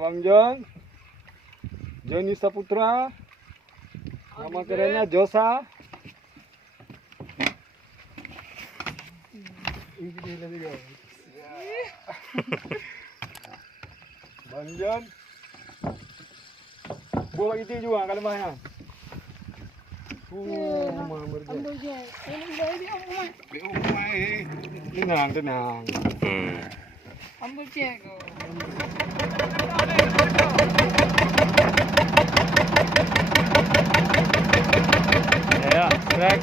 Abang John. Johnny Saputra. Nama kerennya Josa. Bang John. Buah lagi tinggi juga kalau banyak. Ambil je. Ini beli omai. Tenang, tenang. Ambil je kau. Ya, track.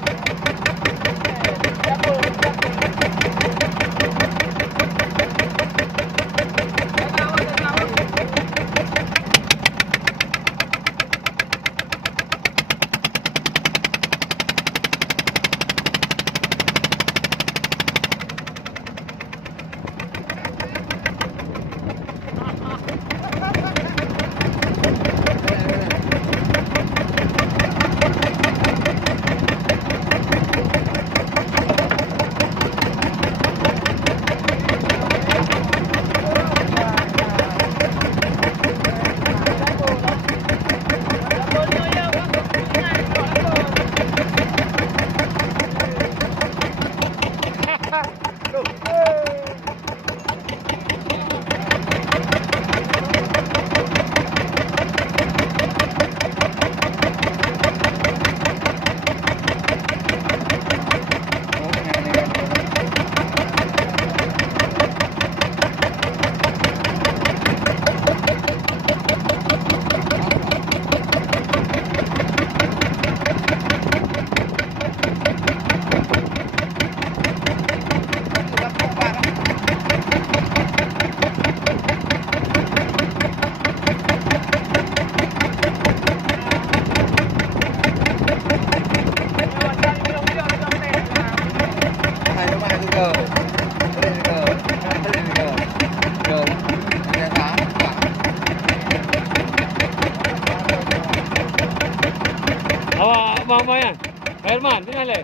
Awak abang ya? Herman, tinggal le.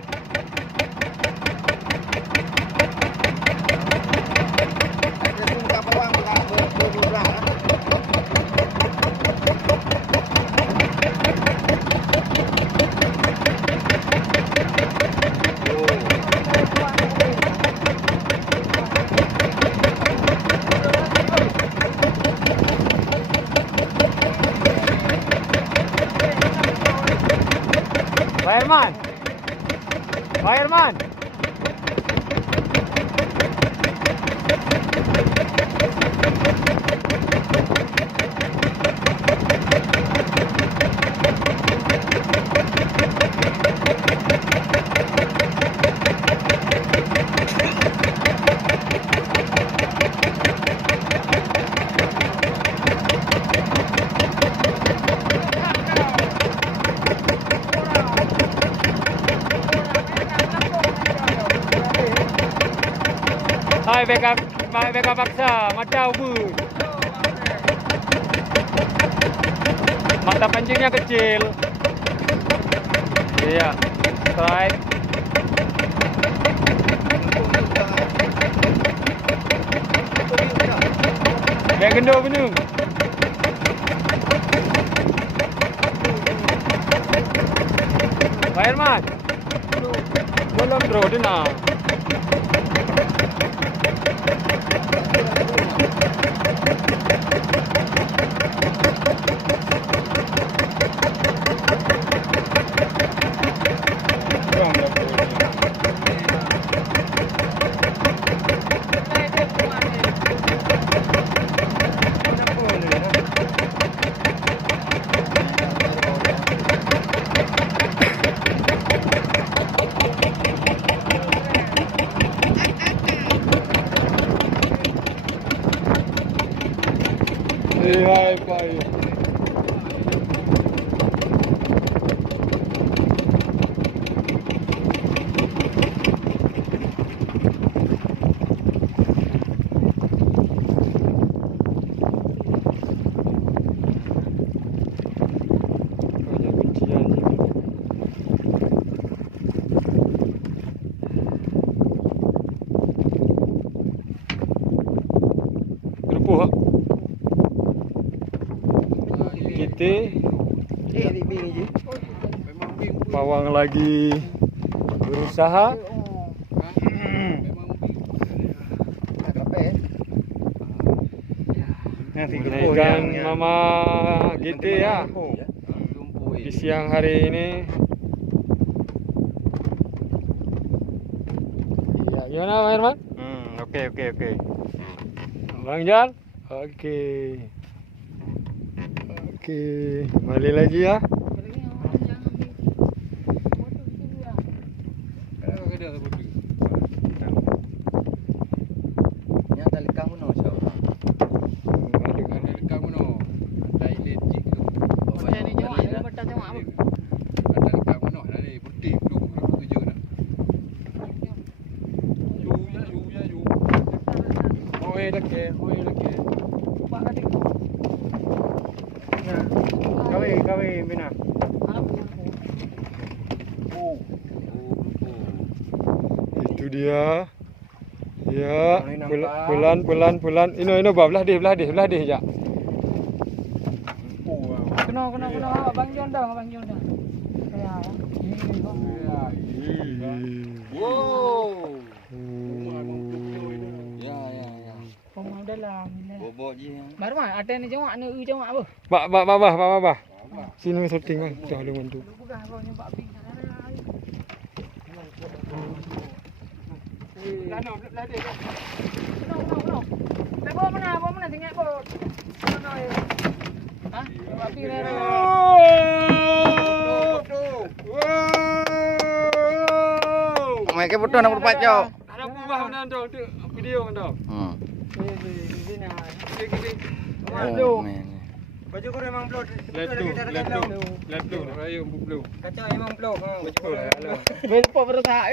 Pak Herman. Pak Herman. Hai beka paksa mata ubun. Mata pancingnya kecil. Iya, strike. Kayak gendong bener. Pak Herman. Belum draw dengar. lagi berusaha. Menaikkan Mama GT ya di siang hari ini. Iya, gimana Bang Herman? Oke. Bang Jan? Oke, kembali lagi ya. Kami Mina. Itu dia. Ya, bulan. Ini belah deh ya. Kena Abang Jon dah. Ya. Wow. Ya. Pemang dalam. Bobok je. Baru mah ada ni jawak ni jawak apa? Bah. Sini syuting kan, dah lu mantu. Bukan kau nyembak ping. Lano, lade. No. Lepas mana tengok bot. Mana ya? Hah? Nyembak ping dah. Mai ke foto nak berpat jauh. Ada buah mana tu video mana? Sini. Oh, Baju kau memang blue. Lap tu, rayu blue. Kacau memang blue. Betul lah. Belpok berusaha.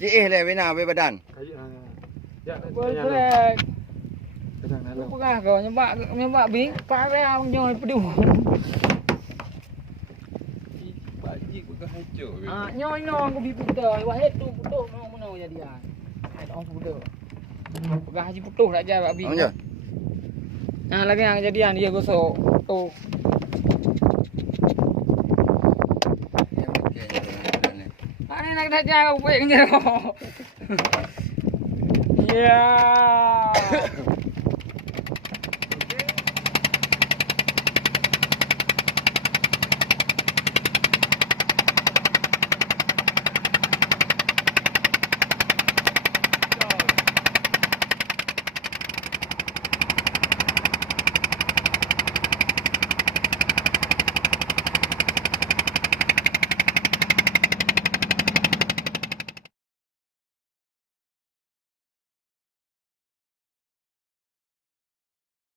Cik le bina be badan. Ya, Boleh. Bukan kau nyembak bing. Pak Abang Jon pedu. Baji kau dah hancur. Nyoy kau bipu betul. Wahid tu putus mana jadian. Ada orang putus. Pegang haji putus tak jawab Pak Bing. Nah, lagi yang jadian dia gosok. Tu. Ini nak dah jaga buat kerja. Ya.